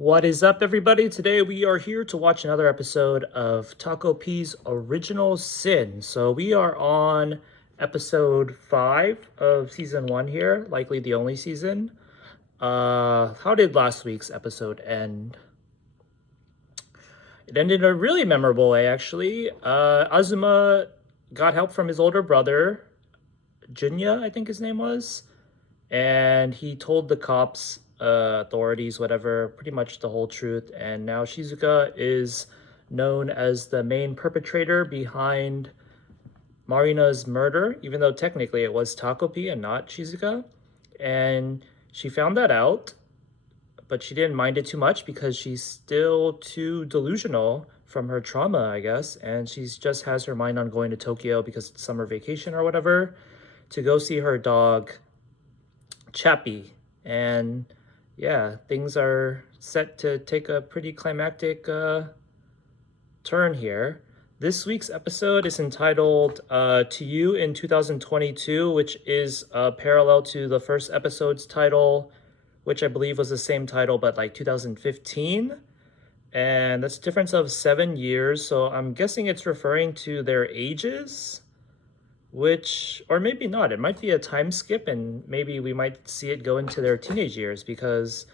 What is up, everybody? Today we are here to watch another episode of Takopi's Original Sin. So we are on episode 5 of season 1 here, likely the only season. How did last week's episode end? It ended in a really memorable way, actually. Azuma got help from his older brother, Junya, I think his name was, and he told the cops, authorities, whatever, pretty much the whole truth. And now Shizuka is known as the main perpetrator behind Marina's murder, even though technically it was Takopi and not Shizuka. And she found that out, but she didn't mind it too much because she's still too delusional from her trauma, I guess. And she's just has her mind on going to Tokyo because it's summer vacation or whatever to go see her dog, Chappie. And yeah, things are set to take a pretty climactic turn here. This week's episode is entitled To You in 2022, which is parallel to the first episode's title, which I believe was the same title, but like 2015. And that's a difference of 7 years. So I'm guessing it's referring to their ages, which, or maybe not. It might be a time skip, and maybe we might see it go into their teenage years, because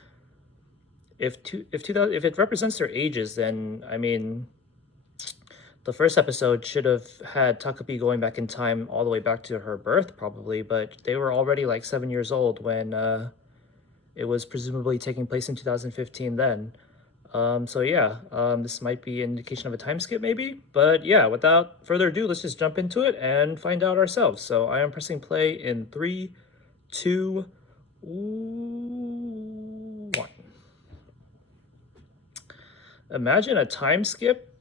if it represents their ages, then I mean, the first episode should have had Takopi going back in time all the way back to her birth, probably, but they were already like 7 years old when it was presumably taking place in 2015 then. So yeah, this might be an indication of a time skip maybe, but yeah, without further ado, let's just jump into it and find out ourselves. So I am pressing play in 3, 2, 1. Imagine a time skip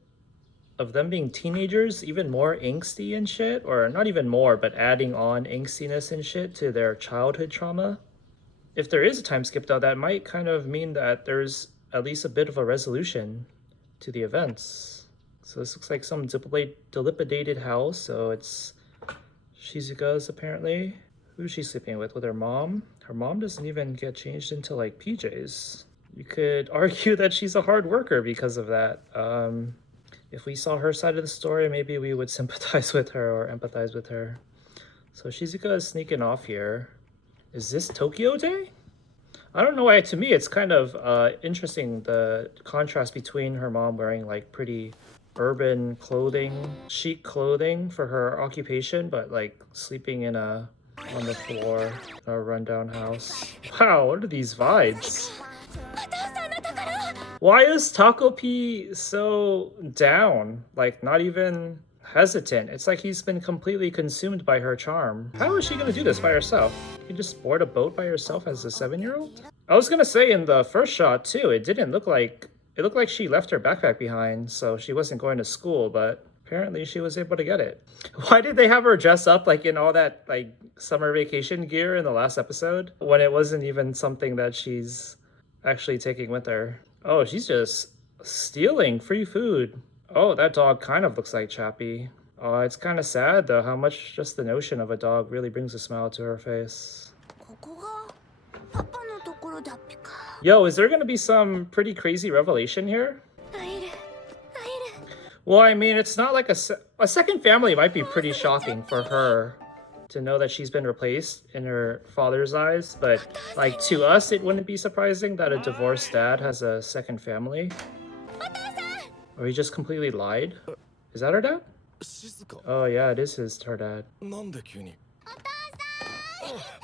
of them being teenagers, even more angsty and shit, or not even more, but adding on angstiness and shit to their childhood trauma. If there is a time skip though, that might kind of mean that there's at least a bit of a resolution to the events. So this looks like some dilapidated house. So it's Shizuka's apparently. Who's she sleeping with? With her mom? Her mom doesn't even get changed into like PJs. You could argue that she's a hard worker because of that. If we saw her side of the story, maybe we would sympathize with her or empathize with her. So Shizuka is sneaking off here. Is this Tokyo Day? I don't know why, to me it's kind of interesting, the contrast between her mom wearing like pretty urban clothing, chic clothing for her occupation, but like sleeping on the floor in a rundown house. Wow, what are these vibes? Why is Takopi so down? Like not even hesitant. It's like he's been completely consumed by her charm. How is she gonna do this by herself? You can just board a boat by herself as a 7-year-old? I was gonna say in the first shot too, it looked like she left her backpack behind, so she wasn't going to school, but apparently she was able to get it. Why did they have her dress up like in all that like summer vacation gear in the last episode when it wasn't even something that she's actually taking with her? Oh, she's just stealing free food. Oh, that dog kind of looks like Chappie. Oh, it's kind of sad though how much just the notion of a dog really brings a smile to her face. Yo, is there gonna be some pretty crazy revelation here? Well, I mean, it's not like a second family might be pretty shocking for her to know that she's been replaced in her father's eyes, but like to us, it wouldn't be surprising that a divorced dad has a second family. Or he just completely lied? Is that her dad? Oh yeah, it is her dad.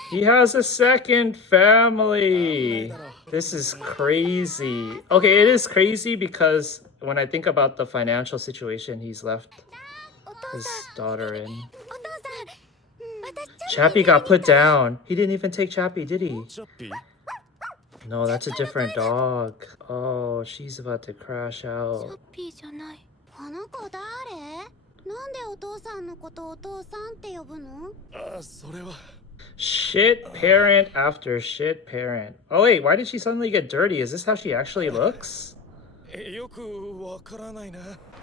He has a second family. This is crazy. Okay, it is crazy because when I think about the financial situation he's left his daughter in. Chappie got put down. He didn't even take Chappie, did he? No, that's a different dog. Oh, she's about to crash out. Shit parent after shit parent. Oh wait, why did she suddenly get dirty? Is this how she actually looks?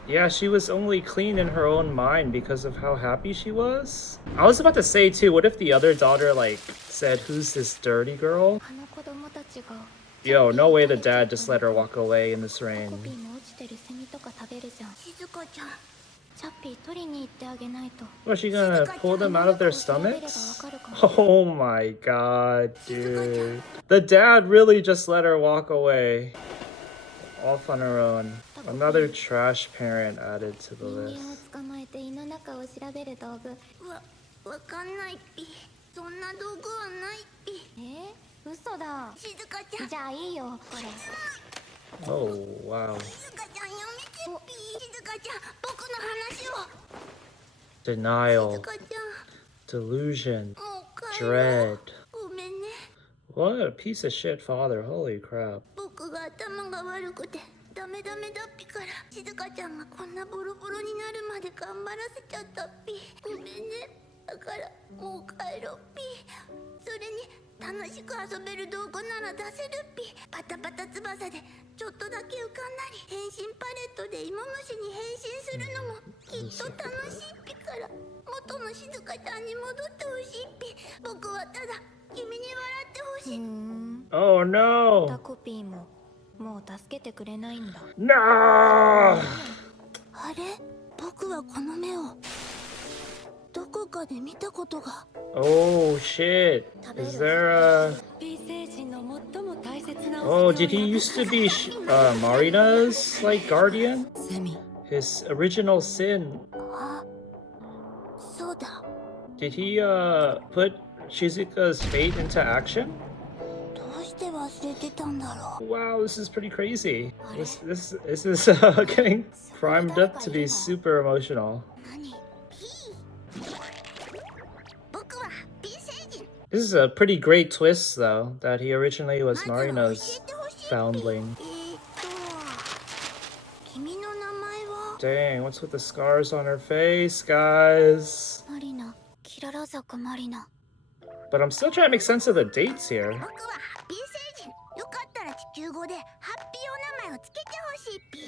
Yeah, she was only clean in her own mind because of how happy she was. I was about to say too, what if the other daughter like said, "Who's this dirty girl?" Yo, no way the dad just let her walk away in this タコ rain. ピーも落ちてるセミとか食べるじゃん。静香ちゃん、チャッピー取りに行ってあげないと。 Was she gonna pull them out of their stomachs? Oh my god, dude. The dad really just let her walk away. Off on her own. Another trash parent added to the 人間を list. 捕まえて胃の中を調べる道具。わかんないっぴ。そんな道具はないっぴ。嘘だ。静香ちゃん、じゃあいいよこれ。 Oh, wow. 静香ちゃんやめてっぴ。静香ちゃん、僕の話を。 Denial. 静香ちゃん、 Delusion. もう帰ろう。 Dread. ごめんね。 What a piece of shit father. Holy crap. 僕が頭が悪くてダメだっぴから、静香ちゃんがこんなボロボロになるまで頑張らせちゃったっぴ。ごめんね。だからもう帰ろうっぴ。それに楽しく遊べる道具なら出せるっぴ。パタパタ翼でちょっとだけ浮かんだり、変身パレットで芋虫に変身するのもきっと楽しいっぴから、元の静香ちゃんに戻ってほしいっぴ。僕はただ君に笑ってほしい。 Oh タ no. コピーももう助けてくれないんだ。 No. あれ、僕はこの目をどこかで見たことが。 Oh shit. Is there a... 異星人の最も大切な Oh, did he used to be Marina's like guardian? セミ。 His original sin. あ、そうだ。 Did he put Shizuka's fate into action? どうして忘れてたんだろう。 Wow, this is pretty crazy. This is getting primed up to be super emotional. 何？ P。僕は P 星人。 This is a pretty great twist though, that he originally was まずは教 Marina's えてほしい。 foundling. 君の名前は？ Dang, what's with the scars on her face, guys? マリナ、キララ坂マリナ。 But I'm still trying to make sense of the dates here. 僕はハッピー星人。よかったら地球語でハッピーお名前をつけてほしいっぴ。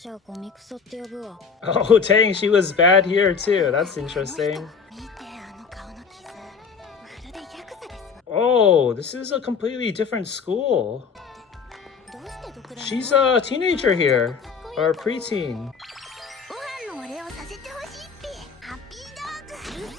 じゃあゴミクソって呼ぶわ。 Oh, dang, she was bad here too. That's interesting. 見てあの顔の傷。まるでヤクザですわ。 Oh, this is a completely different school. どうして毒だの？ She's a teenager here, or a preteen. ご飯のお礼をさせてほしいっぴ。ハッピードッグ。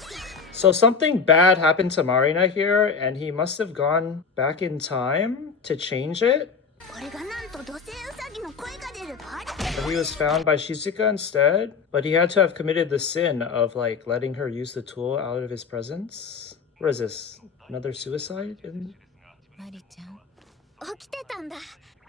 So something bad happened to Marina here, and he must have gone back in time to change it. これがなんと土星ウサギの声が出るパー But he was found by Shizuka instead. But he had to have committed the sin of like letting her use the tool out of his presence. What is this? Another suicide? マリちゃん。起きてたんだ。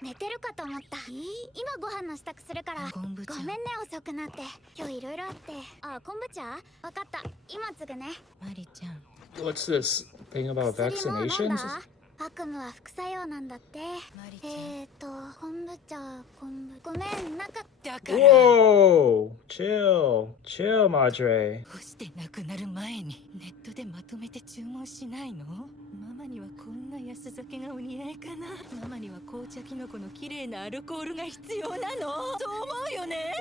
寝てるかと思った。今ご飯の支度するから。昆布茶ごめんね、遅くなって。今日いろいろあって。あ、昆布茶？わかった。今継ぐね。マリちゃん。 What's this thing about 薬も飲ん vaccinations? だ？悪夢は副作用なんだって。マリちゃん。昆布茶、ごめん、なんか。だから。 Whoa! Chill. Chill, Madre. 干してなくなる前にネットでまとめて注文しないの？ママにはこんな安酒がお似合いかな。ママには紅茶キノコの綺麗なアルコールが必要なの。そう思うよね。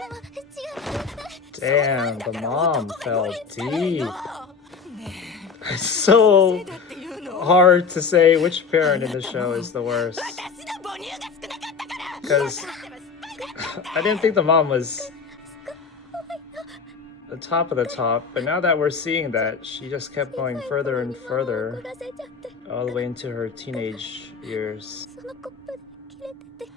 Damn, the mom fell deep. ね It's え、 so せいだっていうの？ hard to say which parent in the show is the worst. 私の母乳が少なかったから。 Because I didn't think the mom was the top of the top, but now that we're seeing that, she just kept going further and further, 怒らせちゃって。 all the way into her teenage years. そのコップで切れてて。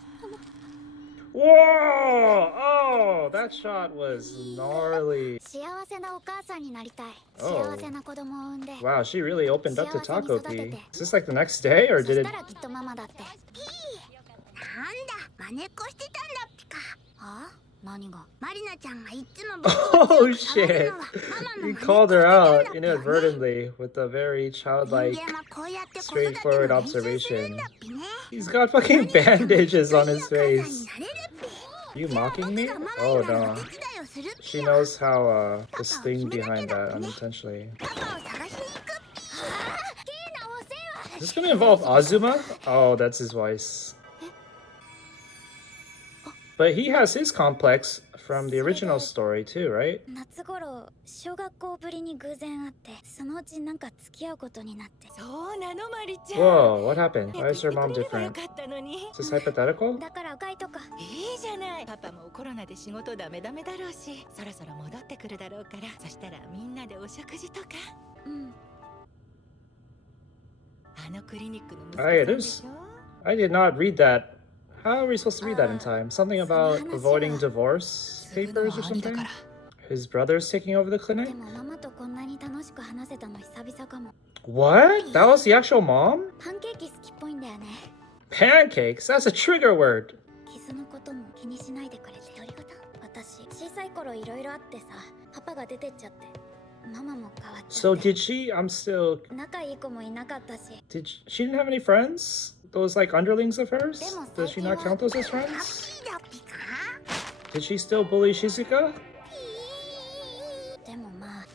Whoa! Oh, that shot was gnarly. 幸せなお母さんになりたい。 Oh. 幸せな子供を産んで。 Wow, she really opened up to Takopi. Is this like the next day, or そ did し it? たらきっとママだって。ピー。なんだ、真似っこしてたんだピカ。は？何が？マリナちゃんがいつも僕を Oh shit! He called her out inadvertently with a very childlike, straightforward observation. He's got fucking bandages on his face. Are you mocking me? Oh no. She knows how the sting behind that unintentionally. Is this gonna involve Azuma? Oh, that's his voice. But he has his complex from the original story too, right? 夏頃小学校ぶりに偶然会って、そのうちなんか付き合うことになって。そうなのマリちゃん。 Whoa, what happened? Why is her mom よか different? ったのに。 Is this hypothetical? だから赤いとか。いいじゃない。パパもコロナで仕事ダメダメだろうし、そろそろ戻ってくるだろうから、そしたらみんなでお食事とか。うん。あのクリニックの息子 Oh, さ yeah, んで there's. しょ。 I did not read that. How are we supposed to read that in time? Something about avoiding divorce 継ぐの papers は or 兄だ something? から。 His brother's taking over the で clinic? もママとこんなに楽しく話せたの久々かも。 What? That was the actual mom? パンケーキ好きっぽいんだよね。 Pancakes? That's a trigger word. 傷のことも気にしないでくれて。独り言。私小さい頃いろいろあってさ、パパが出てっちゃって、ママも変わっちゃ So って。 did she? I'm still. 仲いい子もいなかったし。 Did she didn't have any friends? Those like underlings of hers? でも Does 最 she 近 not は count those as ラッ friends? キーだっぴか。 Did she still bully Shizuka? でもまあ、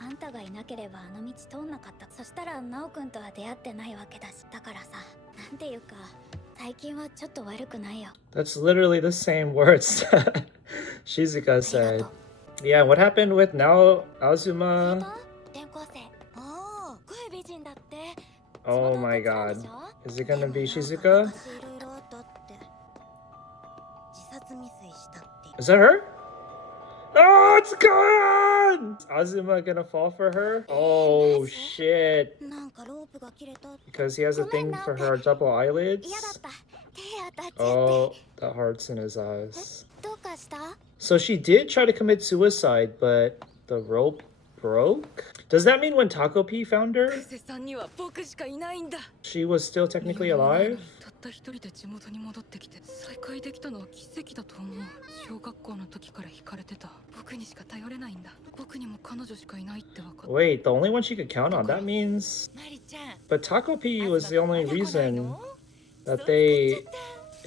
あんたがいなければあの道通んなかった。そしたらナオくんとは出会ってないわけだし。だからさ、なんていうか、最近はちょっと悪くないよ。 That's literally the same words that Shizuka said. Yeah, what happened with now 聞い Azuma? た？転校生。ああ、声美人だって。 Oh my god. Is it gonna be Shizuka? 昔いろいろあったって。自殺未遂したって。 Is that her? Oh, it's gone! Is Azuma gonna fall for her? Oh shit. なんかロープが切れた。 Because he has a thing for her double 嫌だ eyelids? った。手当たっちゃって。 Oh, the heart's in his eyes. どうかした？ So she did try to commit suicide, but the rope broke? Does that mean when Takopi found her, クセさんには僕しかいないんだ。 she was still technically alive? たった一人で地元に戻ってきて再会できたのは奇跡だと思う。小学校の時から惹かれてた。僕にしか頼れないんだ。僕にも彼女しかいないって分かった。 Wait, the only one she could count on? That means... マリちゃん。 But Takopi was the only まだ来ない reason の？ that そう they 使っちゃった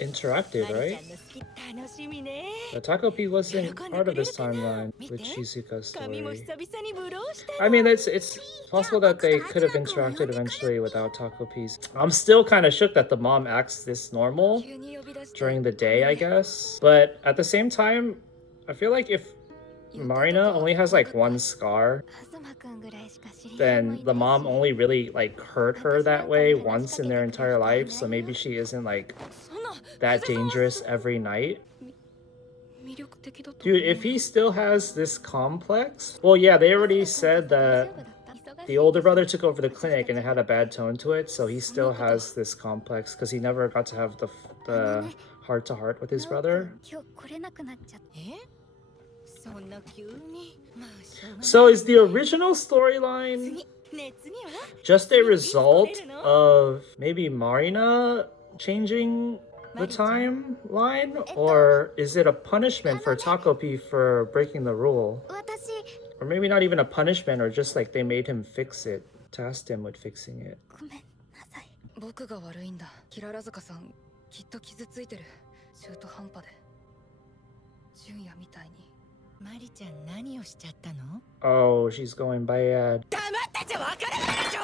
interacted, マリち right? ゃんの好き楽しみね。 But Takopi wasn't part of this timeline with Shizuka's 髪も story. 久々にブローした I mean, it's possible that they could have interacted eventually without Takopi's. I'm still kind of shook that the mom acts this normal 急に呼び出して during the day, I guess. But at the same time, I feel like if Marina only has like one scar, 東くんぐらいしか知り合いも then いないし。 the mom only really like hurt her that way once in their entire life. So maybe she isn't like そんな that dangerous every night. 魅力的だと Dude, if he still has this complex, well, yeah, they already said that the older brother took over the clinic and it had a bad tone to it, so he still has this complex because he never got to have the heart to heart with his brother. 今日来れなくなっちゃった。えそんな急にまあしょうがない So is the original storyline 次ね次は just a result of maybe Marina changing the timeline, or is it a punishment for Takopi for breaking the rule? 私、 Or maybe not even a punishment, or just like they made him fix it, tasked him with fixing it. ごめんなさい。僕が悪いんだ。キララ坂さんきっと傷ついてる。中途半端で純也みたいに。マリちゃん何をしちゃったの？ Oh, she's going bad. 黙ってちゃわからないでしょ。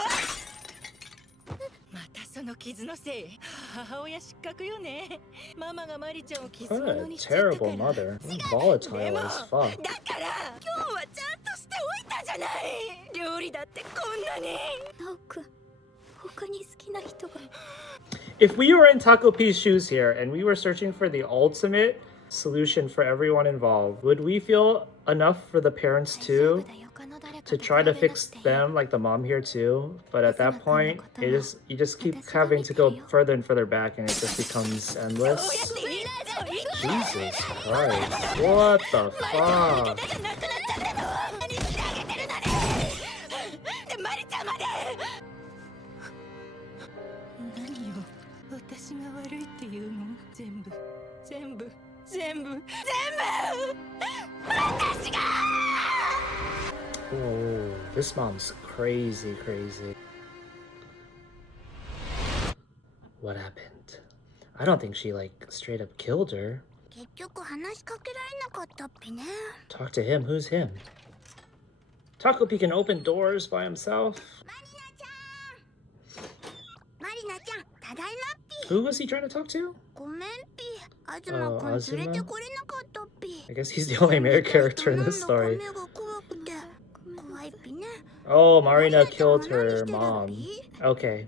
またその傷のせい。母親失格よね。ママがマリちゃんを傷 What 物 a にしちゃったか terrible ら。 mother. Volatile as fuck. だから今日はちゃんとしておいたじゃない。料理だってこんなに。ナオくん、他に好きな人が。 If we were in Takopi's shoes here and we were searching for the ultimate solution for everyone involved, would we feel enough for the parents too to try to fix them like the mom here too? But at that point, you just keep having to go further and further back and it just becomes endless. Jesus Christ. What the fuck? 何よ私が悪いっていうの？全部私が Oh, this mom's crazy. What happened? I don't think she like straight up killed her. 結局話しかけられなかったっぴね。 Talk to him. Who's him? Takopi can open doors by himself. マリナちゃん、ただいまっぴ。 Who was he trying to talk to? ごめんぴ。東くん連れてこれなかったっぴ。 I guess he's the only main character in this なんだか story. 目が怖くて怖いっぴね。 Oh, Marina マリナちゃんは killed 何 her してるっ mom. ぴ？ Okay,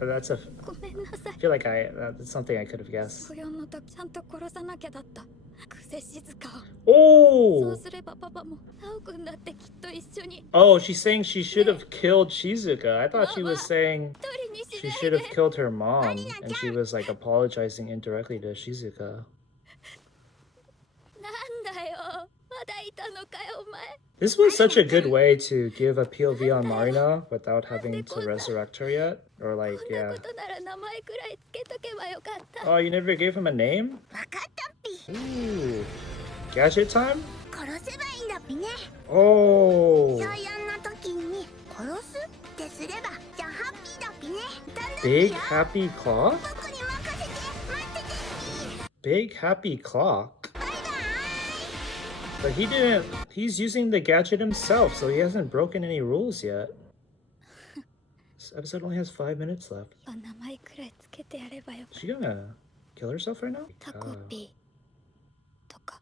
that's a. ごめんなさい I feel like that's something I could have guessed. 不良の時ちゃんと殺さなきゃだった久世静香をそう Oh, すればパパも青くんだってきっと一緒に oh, she's saying she should have killed Shizuka. I thought she was saying 一人にし she な should い have で killed her mom, and she was like apologizing indirectly to Shizuka. なんだよまだいたのかよお前 This was such a good way to give a POV on Marina without having to resurrect her yet, or like, こんな yeah. ことなら名前くらいつけとけばよかった Oh, you never gave him a name? わかったっぴ。 Ooh, gadget time? 殺せばいいんだっぴね。 Oh, 小4の時に殺すってすればじゃあハッピーだっぴね。だんだん big happy clock? 僕に任せて待っててっぴ。 Big happy clock? バイバイ。 But he didn't. He's using the gadget himself, so he hasn't broken any rules yet. This episode only has 5 minutes left. 名前くらいつけてやればよ Is she gonna kill herself right now? タコピーとか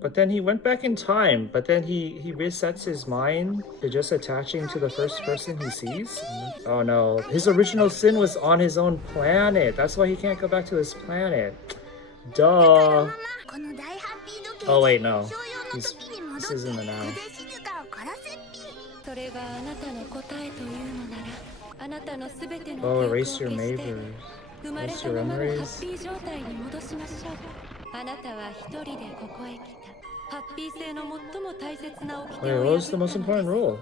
But then he went back in time, but then he resets his mind to just attaching to the first person he sees. Oh no, his original sin was on his own planet. That's why he can't go back to his planet. Duh. この大ハッピー時計 Oh wait, no. 小4の時に戻って This isn't the now. 久世静香を殺せっぴ。それがあなたの答えというのならあなたのすべての記 Oh, 憶を erase 消 your して neighbors. 生まれ Erase た your ままのハ memories. ッピー状態に戻しましょう。あなたは一人でここへ来た。ハッピー性の最も大切な掟 Wait, を what was the 破 most ったの important です rule?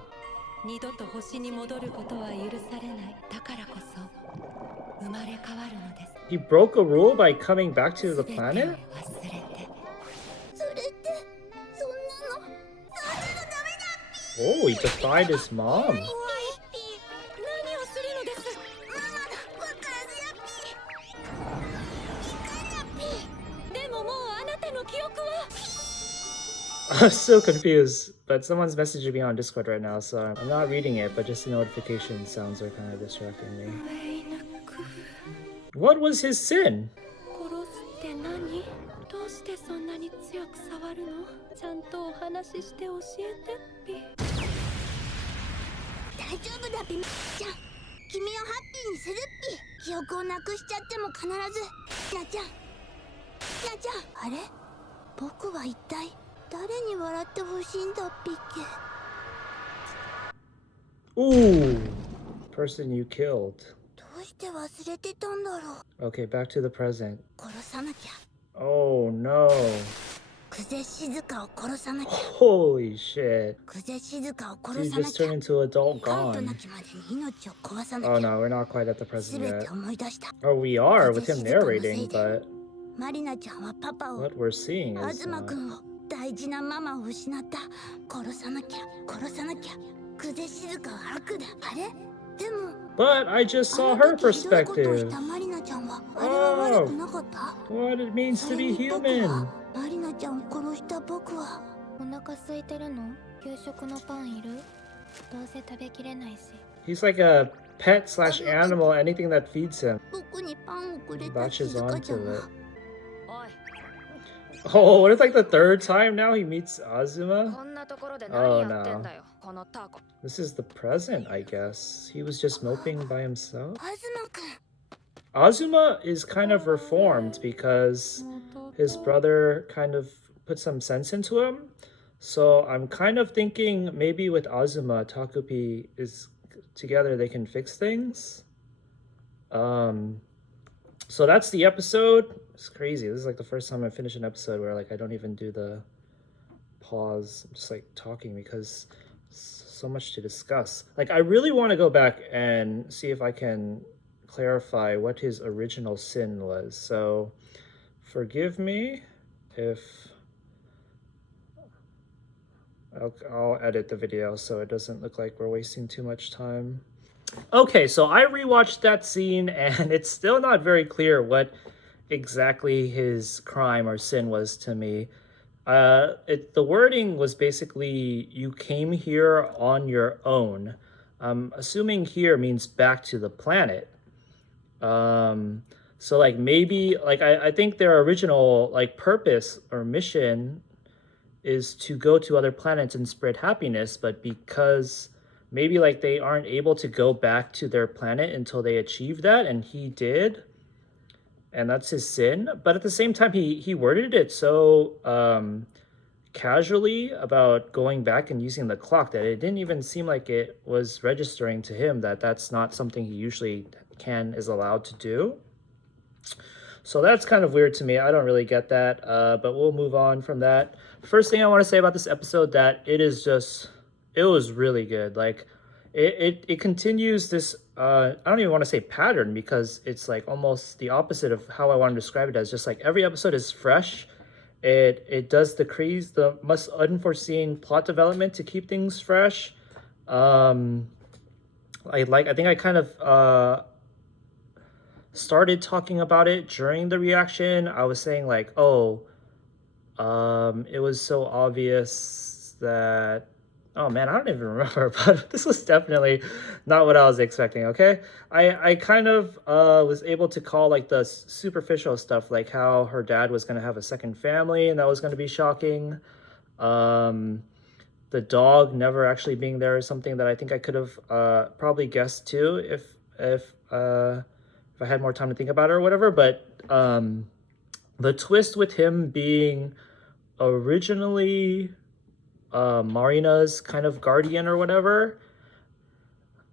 二度と星に戻ることは許されない。だからこそ生まれ変わるのです。 He broke a rule by coming back to the 全てを planet? 忘れて。それってそんなのダメだっぴ。 Oh, he defied his mom. 怖いっぴ。何をするのです。ママだわからずやっぴ。いかんやっぴ。でももうあなたの記憶は I'm so confused, but someone's messaging me on Discord right now, so I'm not reading it, but just the notification sounds are kind of distracting me. ウェイナク What was his sin? 殺すって何？どうしてそんなに強く触るの？ちゃんとお話しして教えてっぴ。大丈夫だっぴ。ちゃん君をハッピーにするっぴ。記憶をなくしちゃっても必ずなちゃんあれ僕は一体誰に笑ってほしいんだっぴっけ。 Ooh, person you killed. どうして忘れてたんだろう。 Okay, back to the present. 殺さなきゃ。 Oh no. 久世静香を殺さなきゃ。 Holy shit. 久世静香を He 殺さな just きゃ。 turned into adult カント gone. なきまでに命を壊さな Oh きゃ。 no, we're not quite at the す present べて yet. 思い出した。 Oh, we are with him narrating, but マリナちゃんはパパを what we're seeing is 東くんを大事なママを失った。殺さなきゃ久世静香は悪だ。あれでも But I just あ saw の her 時ひどいことをし perspective. たマリナちゃんはあれは悪くなかった？ What it means そ to れ be に僕 human. はマリナちゃんを殺した僕はお腹空いてるの給食のパンいるどうせ食べきれないし He's like a pet slash animal, anything that feeds him. 僕にパンをくれた Latches 静香ちゃ onto んは it. おい、 Oh, what if like the third time now he meets Azuma? こんなところで Oh 何やってんだよ、このタコ。 This is the present, I guess. He was just moping by himself. 東くん Azuma is kind of reformed because his brother kind of put some sense into him. So I'm kind of thinking maybe with Azuma, Takopi is together they can fix things. So that's the episode. It's crazy. This is like the first time I finish an episode where like I don't even do the pause. I'm just like talking because so much to discuss. Like I really want to go back and see if I can clarify what his original sin was. So forgive me if I'll edit the video so it doesn't look like we're wasting too much time. Okay, so I rewatched that scene and it's still not very clear what exactly his crime or sin was to me. The wording was basically you came here on your own. I'm assuming here means back to the planet. So like maybe like I think their original like purpose or mission is to go to other planets and spread happiness, but because maybe like they aren't able to go back to their planet until they achieve that, and he did, and that's his sin. But at the same time, he worded it so casually about going back and using the clock that it didn't even seem like it was registering to him that that's not something he usually is allowed to do. So that's kind of weird to me. I don't really get that, but we'll move on from that. First thing I want to say about this episode, that it was really good. Like it continues this I don't even want to say pattern, because it's like almost the opposite of how I want to describe it as. Just like every episode is fresh. It does the most unforeseen plot development to keep things fresh. I think I kind of started talking about it during the reaction. I was saying like, oh, it was so obvious that, oh man, I don't even remember, but this was definitely not what I was expecting. Okay, I kind of was able to call like the superficial stuff, like how her dad was going to have a second family, and that was going to be shocking. The dog never actually being there is something that I think I could have probably guessed too if I had more time to think about it or whatever. But the twist with him being originally Marina's kind of guardian or whatever,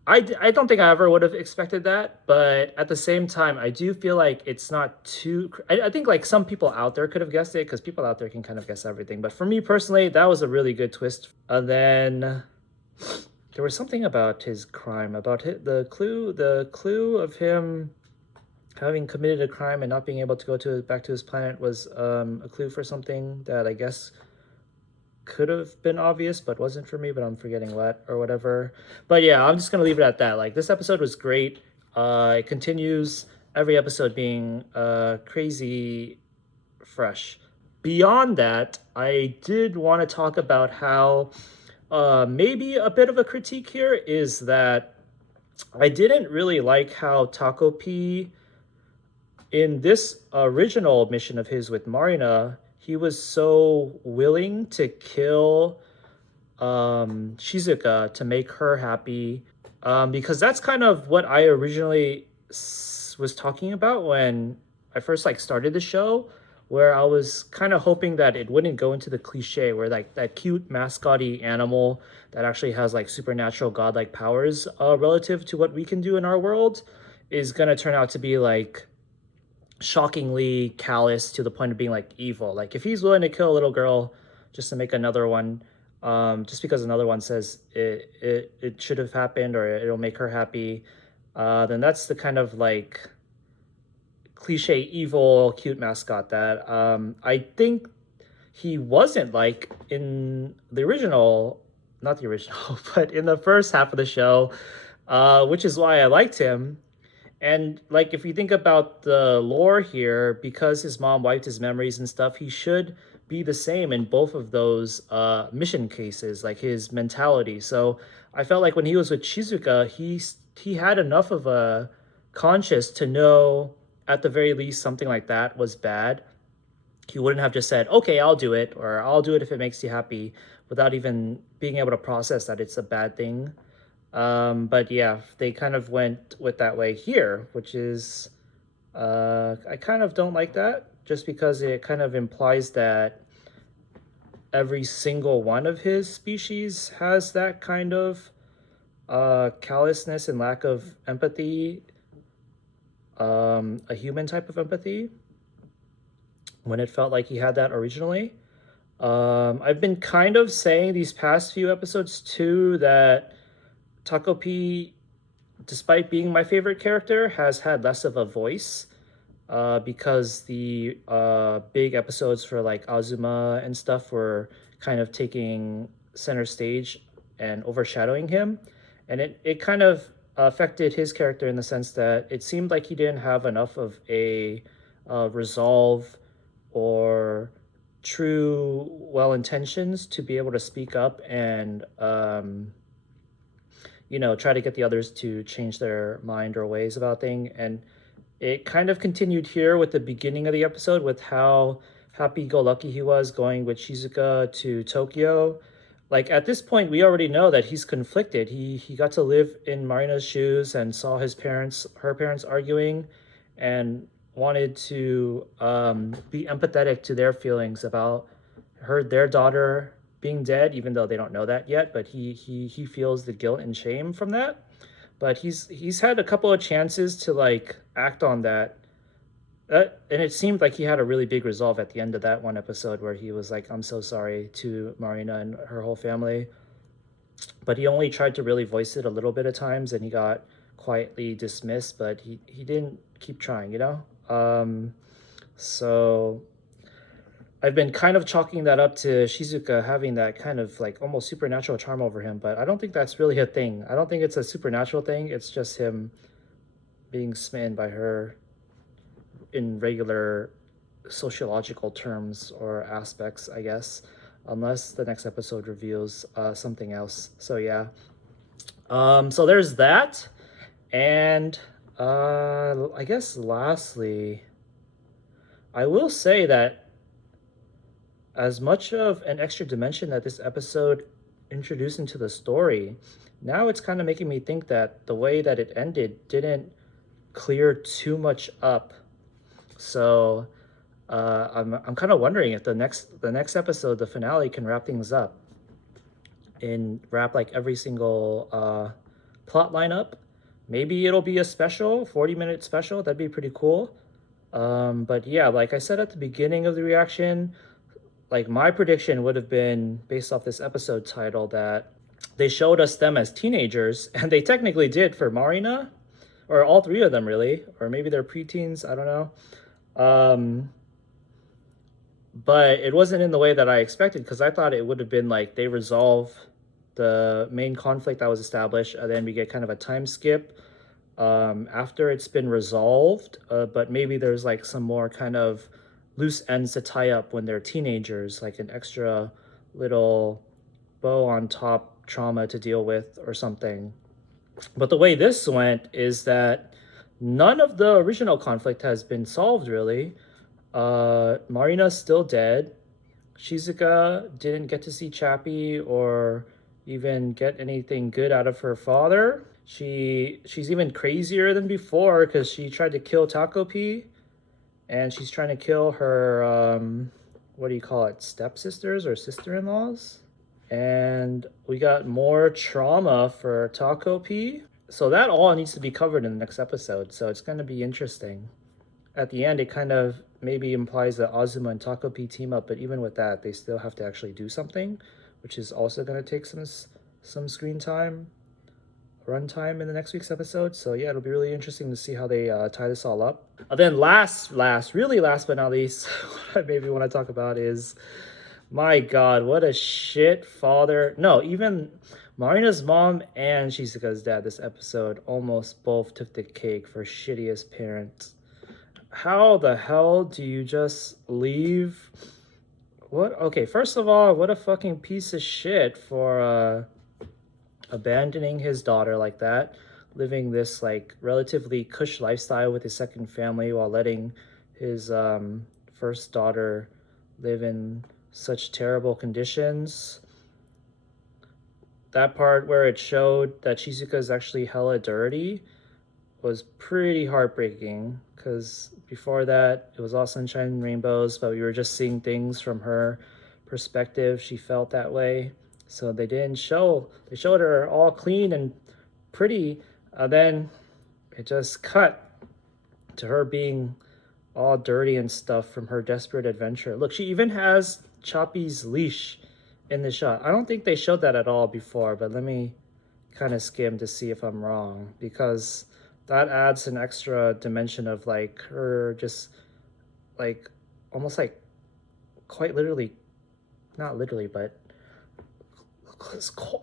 I don't think I ever would have expected that. But at the same time, I do feel like it's not too, I think like some people out there could have guessed it, because people out there can kind of guess everything. But for me personally, that was a really good twist. And then there was something about his crime, about the clue of him having committed a crime and not being able to go back to his planet was a clue for something that I guess could have been obvious but wasn't for me, but I'm forgetting what or whatever. But yeah, I'm just gonna leave it at that. Like, this episode was great. It continues, every episode being crazy fresh. Beyond that, I did want to talk about how maybe a bit of a critique here is that I didn't really like how Takopi, in this original mission of his with Marina, he was so willing to kill Shizuka to make her happy, because that's kind of what I originally was talking about when I first like started the show, where I was kind of hoping that it wouldn't go into the cliche where like that cute mascotty animal that actually has like supernatural godlike powers relative to what we can do in our world is gonna turn out to be like shockingly callous to the point of being like evil. Like, if he's willing to kill a little girl just to make another one, just because another one says it should have happened or it'll make her happy, then that's the kind of like cliche evil cute mascot that I think he wasn't like in the original, not the original, but in the first half of the show, which is why I liked him. And like, if you think about the lore here, because his mom wiped his memories and stuff, he should be the same in both of those mission cases, like his mentality. So I felt like when he was with Shizuka, he had enough of a conscience to know at the very least something like that was bad. He wouldn't have just said, okay, I'll do it, or I'll do it if it makes you happy, without even being able to process that it's a bad thing. But yeah, they kind of went with that way here, which is I kind of don't like that, just because it kind of implies that every single one of his species has that kind of callousness and lack of empathy, a human type of empathy, when it felt like he had that originally. I've been kind of saying these past few episodes too that Takopi, despite being my favorite character, has had less of a voice, because the big episodes for like Azuma and stuff were kind of taking center stage and overshadowing him. And it kind of affected his character in the sense that it seemed like he didn't have enough of a resolve or true well intentions to be able to speak up and try to get the others to change their mind or ways about things. And it kind of continued here with the beginning of the episode with how happy-go-lucky he was going with Shizuka to Tokyo. Like at this point, we already know that he's conflicted. He got to live in Marina's shoes and saw her parents arguing, and wanted to be empathetic to their feelings about their daughter being dead, even though they don't know that yet. But he feels the guilt and shame from that. But he's had a couple of chances to like act on that. And it seemed like he had a really big resolve at the end of that one episode where he was like, I'm so sorry to Marina and her whole family. But he only tried to really voice it a little bit of times, and he got quietly dismissed, but he didn't keep trying, you know? So I've been kind of chalking that up to Shizuka having that kind of like almost supernatural charm over him, but I don't think that's really a thing. I don't think it's a supernatural thing. It's just him being smitten by her in regular sociological terms or aspects, I guess, unless the next episode reveals something else. So yeah. So there's that. And I guess lastly, I will say that as much of an extra dimension that this episode introduced into the story, now it's kind of making me think that the way that it ended didn't clear too much up. So I'm kind of wondering if the next episode, the finale, can wrap things up and wrap like every single plot line up. Maybe it'll be a special 40-minute special. That'd be pretty cool. But yeah, like I said at the beginning of the reaction, like my prediction would have been based off this episode title that they showed us them as teenagers, and they technically did for Marina, or all three of them really, or maybe they're preteens, I don't know. But it wasn't in the way that I expected, because I thought it would have been like they resolve the main conflict that was established, and then we get kind of a time skip after it's been resolved, but maybe there's like some more kind of loose ends to tie up when they're teenagers, like an extra little bow on top trauma to deal with or something. But the way this went is that none of the original conflict has been solved, really. Marina's still dead. Shizuka didn't get to see Chappie or even get anything good out of her father. She's even crazier than before because she tried to kill Takopi, and she's trying to kill her, what do you call it, stepsisters or sister-in-laws? And we got more trauma for Takopi. So that all needs to be covered in the next episode. So it's going to be interesting. At the end, it kind of maybe implies that Azuma and Takopi team up, but even with that, they still have to actually do something, which is also going to take some screen time, runtime in the next week's episode. So yeah, it'll be really interesting to see how they tie this all up. Then last but not least, what I maybe want to talk about is, my God, what a shit father. No, even Marina's mom and Shizuka's dad this episode almost both took the cake for shittiest parents. How the hell do you just leave? What? Okay, first of all, what a fucking piece of shit for abandoning his daughter like that, living this like relatively cush lifestyle with his second family while letting his first daughter live in such terrible conditions. That part where it showed that Shizuka is actually hella dirty was pretty heartbreaking, because before that it was all sunshine and rainbows, but we were just seeing things from her perspective. She felt that way, so they showed her all clean and pretty, then it just cut to her being all dirty and stuff from her desperate adventure. Look, she even has Choppy's leash in the shot. I don't think they showed that at all before, but let me kind of skim to see if I'm wrong, because that adds an extra dimension of like her just like almost like quite literally, not literally, but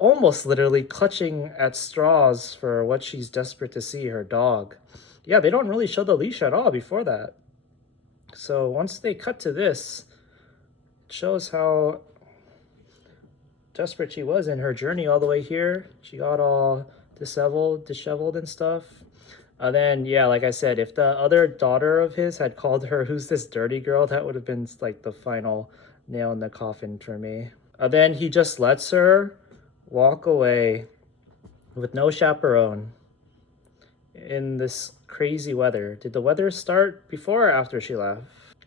almost literally clutching at straws for what she's desperate to see, her dog. Yeah, they don't really show the leash at all before that. So once they cut to this, it shows how desperate she was in her journey all the way here. She got all disheveled and stuff. Then yeah, like I said, if the other daughter of his had called her "Who's this dirty girl?" that would have been like the final nail in the coffin for me. Then he just lets her walk away with no chaperone in this crazy weather. Did the weather start before or after she left?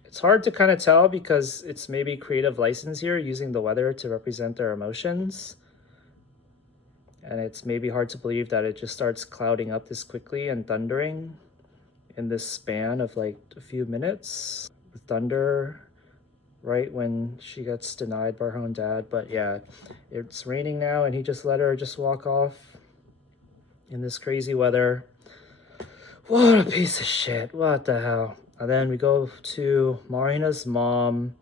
It's hard to kind of tell because it's maybe creative license here, using the weather to represent their emotions. And it's maybe hard to believe that it just starts clouding up this quickly and thundering in this span of like a few minutes. The thunder right when she gets denied by her own dad. But yeah, it's raining now and he just let her just walk off in this crazy weather. What a piece of shit. What the hell? And then we go to Marina's mom.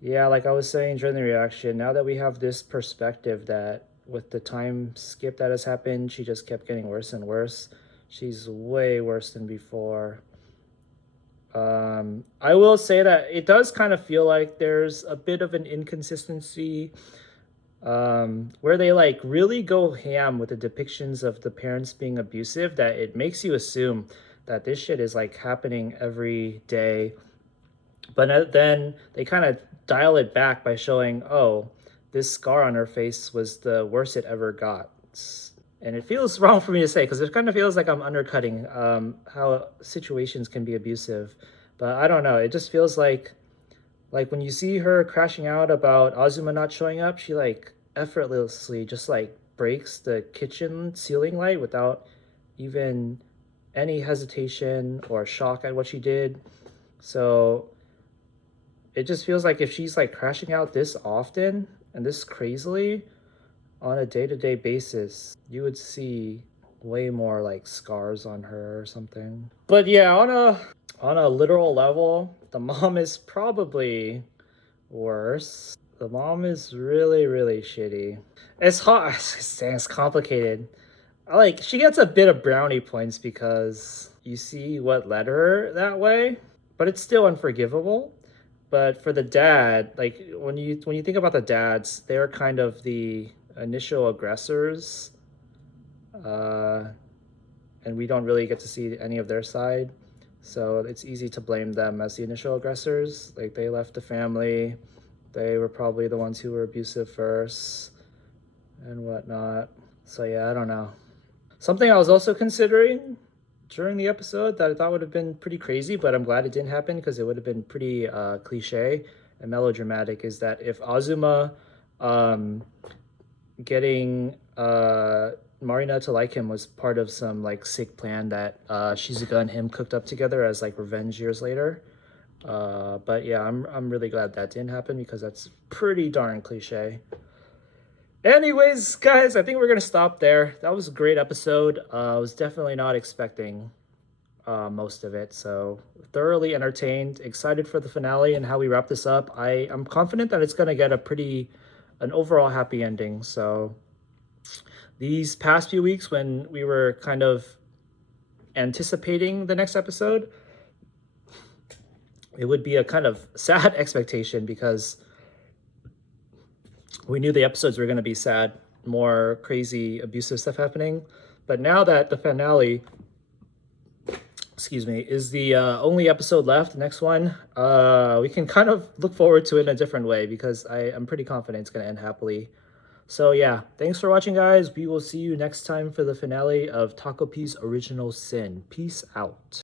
Yeah, like I was saying during the reaction, now that we have this perspective that with the time skip that has happened, she just kept getting worse and worse. She's way worse than before. I will say that it does kind of feel like there's a bit of an inconsistency where they like really go ham with the depictions of the parents being abusive, that it makes you assume that this shit is like happening every day. But then they kind of dial it back by showing, oh, this scar on her face was the worst it ever got. And it feels wrong for me to say because it kind of feels like I'm undercutting how situations can be abusive. But I don't know. It just feels like when you see her crashing out about Azuma not showing up, she like effortlessly just like breaks the kitchen ceiling light without even any hesitation or shock at what she did. So it just feels like if she's like crashing out this often and this crazily on a day-to-day basis, you would see way more like scars on her or something. But yeah, on a literal level, the mom is probably worse. The mom is really, really shitty. It's hard. It's complicated. Like, she gets a bit of brownie points because you see what led her that way, but it's still unforgivable. But for the dad, like when you think about the dads, they're kind of the initial aggressors, and we don't really get to see any of their side. So it's easy to blame them as the initial aggressors. Like they left the family, they were probably the ones who were abusive first and whatnot. So yeah, I don't know. Something I was also considering during the episode that I thought would have been pretty crazy, but I'm glad it didn't happen because it would have been pretty cliche and melodramatic, is that if Azuma getting Marina to like him was part of some like sick plan that Shizuka and him cooked up together as like revenge years later. But yeah, I'm really glad that didn't happen because that's pretty darn cliche. Anyways, guys, I think we're gonna stop there. That was a great episode. I was definitely not expecting most of it, so thoroughly entertained, excited for the finale and how we wrap this up. I'm confident that it's gonna get an overall happy ending. So these past few weeks when we were kind of anticipating the next episode, it would be a kind of sad expectation because we knew the episodes were going to be sad, more crazy, abusive stuff happening. But now that the finale, is the only episode left, the next one, we can kind of look forward to it in a different way because I'm pretty confident it's going to end happily. So yeah, thanks for watching, guys. We will see you next time for the finale of Takopi's Original Sin. Peace out.